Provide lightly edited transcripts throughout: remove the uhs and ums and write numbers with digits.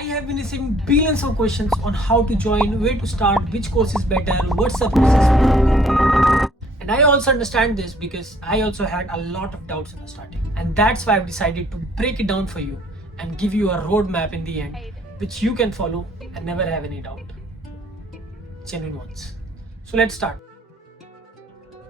I have been receiving billions of questions on how to join, where to start, which course is better, what's the process. And I also understand this because I also had a lot of doubts in the starting. And that's why I've decided to break it down for you and give you a roadmap in the end, which you can follow and never have any doubt. Genuine ones. So let's start.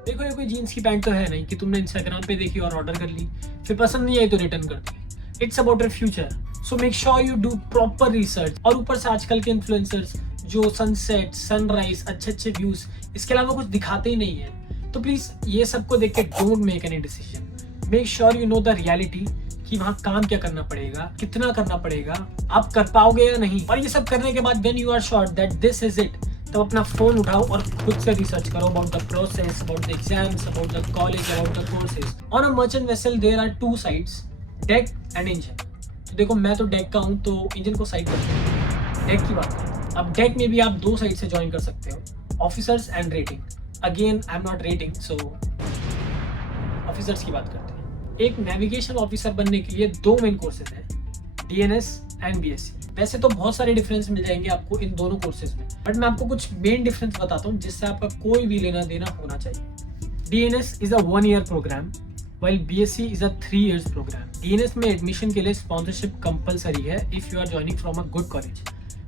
देखो ये कोई jeans की pant तो है नहीं कि तुमने Instagram पे देखी और ऑर्डर कर ली, फिर पसंद नहीं आई तो रिटर्न कर दी. It's about your future. So make sure you do proper research. और ऊपर से आजकल के इन्फ्लुएंसर्स जो सनसेट, सनराइज, अच्छे अच्छे व्यूज, इसके अलावा कुछ दिखाते ही नहीं है. तो प्लीज ये सबको देख के don't make any decision. Make sure you know the reality कि वहाँ काम क्या करना पड़ेगा, कितना करना पड़ेगा, आप कर पाओगे या नहीं. और ये सब करने के बाद when you are sure that this is it, तो अपना फोन उठाओ और खुद से रिसर्च करो about the process, about the exams, about the college, about the courses. On a merchant vessel there are two sides, deck and engine. तो देखो मैं तो डेक का हूँ तो इंजन को साइड करते हैं. डेक की बात करें, अब डेक में भी आप दो साइड से ज्वाइन कर सकते हो, officers and rating. Again I am not rating, so officers की बात करते हैं. एक नेविगेशन ऑफिसर बनने के लिए दो मेन कोर्सेज हैं, डीएनएस एंड बीएससी. वैसे तो बहुत सारे डिफरेंस मिल जाएंगे आपको इन दोनों कोर्सेज में, बट मैं आपको कुछ मेन डिफरेंस बताता हूँ जिससे आपका कोई भी लेना देना होना चाहिए. DNS is a 1 year programme while BSc is a 3 years programme. DNS में एडमिशन के लिए स्पॉन्सरशिप कंपलसरी है if you are joining from a good college.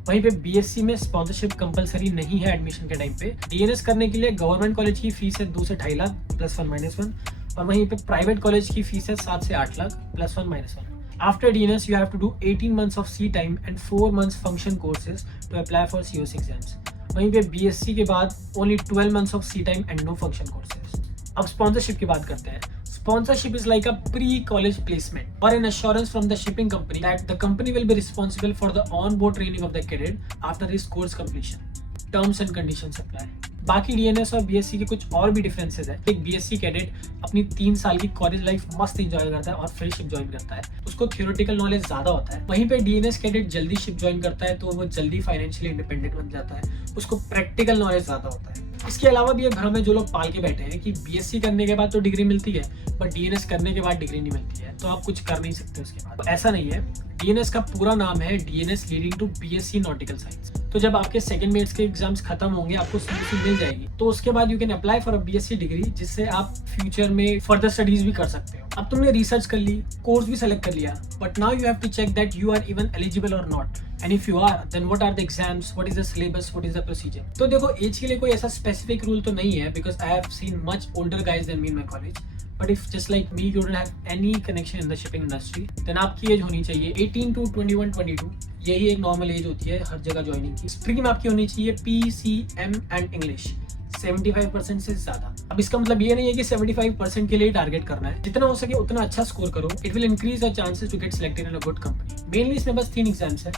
वहीं पे बीएससी में स्पॉन्सरशिप कंपलसरी नहीं है एडमिशन के टाइम पे. डीएनएस करने के लिए गवर्नमेंट कॉलेज की फीस है 2 से 2.5 लाख +1-1, और वहीं पे प्राइवेट कॉलेज की फीस है 7 से 8 lakh +1-1. After DNS, you have to do 18 months of C time and 4 months function courses to apply for COC exams. वहीं पे BSc के बाद only 12 months of C time and no function courses. अब sponsorship की बात करते हैं. Sponsorship is like a pre-college placement or an assurance from the shipping company that the company will be responsible for the on-board training of the cadet after his course completion. Terms and conditions apply. बाकी DNS और BSc के कुछ और भी differences है. एक BSc cadet अपनी 3 साल की कॉलेज लाइफ मस्त एंजॉय करता है और फिर शिप ज्वाइन करता है, उसको थियोरेटिकल नॉलेज ज्यादा होता है. वहीं पे डीएनएस कैडेट जल्दी शिप ज्वाइन करता है तो वो जल्दी फाइनेंशियली इंडिपेंडेंट बन जाता है, उसको प्रैक्टिकल नॉलेज ज्यादा होता है. इसके अलावा भी एक भ्रम है जो लोग पाल के बैठे हैं कि बीएससी करने के बाद तो डिग्री मिलती है बट डीएनएस करने के बाद डिग्री नहीं मिलती है, तो आप कुछ कर नहीं सकते उसके बाद. ऐसा नहीं है. डीएनएस का पूरा नाम है DNS leading to BSc nautical science. तो जब आपके सेकंड मेट्स के एग्जाम्स खत्म होंगे, आपको सीईसी मिल जाएगी, तो उसके बाद you can apply for a BSc degree जिससे आप फ्यूचर में फर्दर स्टडीज भी कर सकते हो. अब तुमने रिसर्च कर ली, कोर्स भी सेलेक्ट कर लिया, but now you have to check that you are even eligible और not. And if you are, then what are the exams, what is the syllabus, what is the procedure. तो देखो as के लिए कोई ऐसा specific rule तो नहीं है because I have seen much older guys than me in my college. But if just like me you don't have any connection in the shipping industry, then आपकी एज होनी चाहिए 18 to 21-22. यही एक normal as होती है हर जगह joining की. Stream आपकी होनी चाहिए PCM एंड इंग्लिश 75% से ज्यादा. अब इसका मतलब ये नहीं है कि 75% के लिए टारगेट करना है. जितना हो सके उतना अच्छा स्कोर करो. It will increase the chances to get selected in a good company. Mainly इसमें बस 3 एग्जाम्स है,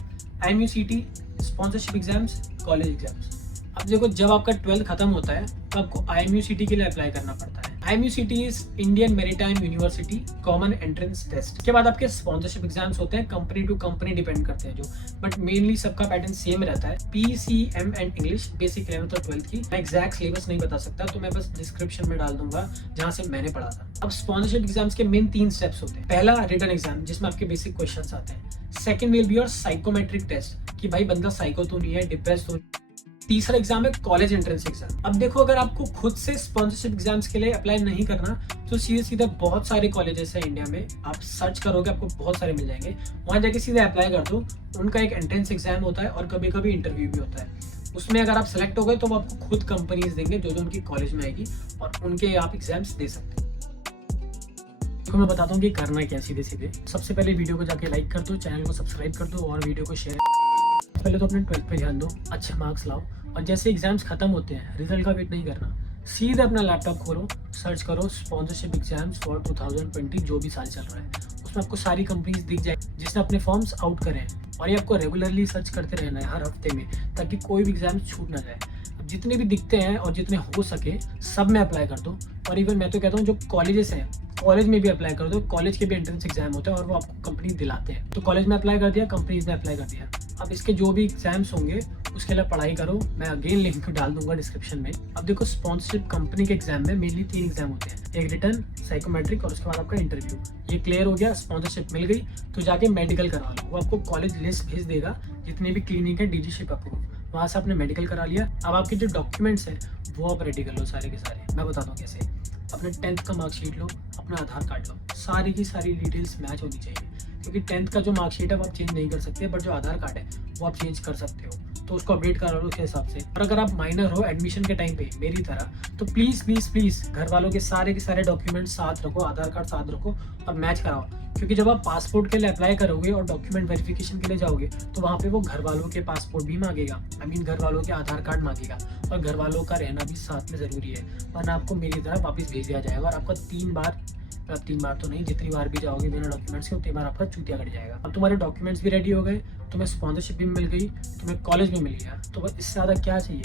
IMUCT, sponsorship exams, college exams. अब देखो जब आपका 12th खत्म होता है तो आपको IMUCT के लिए अप्लाई करना पड़ता है. IMUCT is Indian maritime university common entrance test. के बाद आपके स्पॉन्सरशिप एग्जाम्स होते हैं, कंपनी टू कंपनी डिपेंड करते हैं जो, बट मेनली सबका पैटर्न सेम रहता है. PCM and English basic 11th और 12th की. मैं एग्जैक्ट सिलेबस नहीं बता सकता तो मैं बस डिस्क्रिप्शन में डाल दूंगा जहाँ से मैंने पढ़ा था. अब स्पॉन्सरशिप एग्जाम्स के मेन 3 स्टेप्स होते हैं. पहला रिटन एग्जाम जिसमें आपके बेसिक क्वेश्चंस आते हैं. Second will be your psychometric test कि भाई बंदा साइको तो नहीं है, डिप्रेस तो. तीसरा एग्जाम है कॉलेज एंट्रेंस एग्जाम. अब देखो अगर आपको खुद से स्पॉन्सरशिप एग्जाम्स के लिए अप्लाई नहीं करना तो सीधे सीधे बहुत सारे कॉलेजेस हैं इंडिया में, आप सर्च करोगे आपको बहुत सारे मिल जाएंगे. वहाँ जाके सीधे अप्लाई कर दो. उनका एक एंट्रेंस एग्जाम होता है और कभी कभी इंटरव्यू भी होता है. उसमें अगर आप सेलेक्ट हो गए तो वो आपको खुद कंपनीज देंगे जो उनकी कॉलेज में आएगी और उनके आप एग्जाम्स दे सकते हैं. तो मैं बताता हूँ कि करना क्या सीधे सीधे. सबसे पहले वीडियो को जाके लाइक कर दो, चैनल को सब्सक्राइब कर दो और वीडियो को शेयर. पहले तो अपने 12th पे ध्यान दो, अच्छे मार्क्स लाओ और जैसे एग्जाम्स खत्म होते हैं रिजल्ट का वेट नहीं करना. सीधे अपना लैपटॉप खोलो, सर्च करो स्पॉन्सरशिप एग्जाम्स फॉर 2020 जो भी साल चल रहा है. उसमें आपको सारी कंपनीज दिख जाए जिसने अपने फॉर्म्स आउट करे हैं और ये आपको रेगुलरली सर्च करते रहना है हर हफ्ते में ताकि कोई भी एग्जाम छूट ना जाए. अब जितने भी दिखते हैं और जितने हो सके सब में अप्लाई कर दो. और इवन मैं तो कहता हूँ जो कॉलेजेस हैं कॉलेज में भी अप्लाई कर दो. कॉलेज के भी एंट्रेंस एग्जाम होते हैं और वो आपको कंपनी दिलाते हैं. तो कॉलेज में अप्लाई कर दिया, कंपनीज में अप्लाई कर दिया. अब इसके जो भी एग्जाम्स होंगे उसके लिए पढ़ाई करो, मैं अगेन लिंक डाल दूंगा डिस्क्रिप्शन में। अब देखो स्पॉन्सरशिप कंपनी के एग्जाम में मेनली 3 एग्जाम होते हैं, एक रिटर्न, साइकोमेट्रिक और उसके बाद आपका इंटरव्यू। ये क्लियर हो गया, स्पॉन्सरशिप मिल गई तो जाके मेडिकल करवा लो। वो आपको कॉलेज लिस्ट भेज देगा जितने भी क्लिनिक है डीजीशिप अप्रूव, वहाँ से आपने मेडिकल करा लिया। अब आपके जो डॉक्यूमेंट्स हैं वो आप रेडी कर लो सारे के सारे। मैं बताता हूँ कैसे। अपने 10th का मार्कशीट लो, अपना आधार कार्ड लो, सारी की सारी डिटेल्स मैच होनी चाहिए, क्योंकि 10th का जो मार्कशीट है वो आप चेंज नहीं कर सकते, बट जो आधार कार्ड है वो आप चेंज कर सकते हो, तो उसको अपडेट करा लो उसके हिसाब से। और अगर आप माइनर हो एडमिशन के टाइम पे मेरी तरह, तो प्लीज़ प्लीज़ प्लीज़ घर वालों के सारे डॉक्यूमेंट साथ रखो, आधार कार्ड साथ रखो और मैच कराओ। क्योंकि जब आप पासपोर्ट के लिए अप्लाई करोगे और डॉक्यूमेंट वेरिफिकेशन के लिए जाओगे तो वहाँ पे वो घर वालों के पासपोर्ट भी मांगेगा, आई मीन घर वालों के आधार कार्ड मांगेगा, और घर वालों का रहना भी साथ में ज़रूरी है, वरना आपको मेरी तरह वापस भेज दिया जाएगा और आपका 3 बार, अब 3 बार तो नहीं, जितनी बार भी जाओगे बिना डॉक्यूमेंट्स के उतनी बार आपका चूतिया कट जाएगा। अब तुम्हारे डॉक्यूमेंट्स भी रेडी हो गए, तुम्हें स्पॉन्सरशिप भी मिल गई, तुम्हें कॉलेज भी मिल गया, तो बस इससे ज़्यादा क्या चाहिए।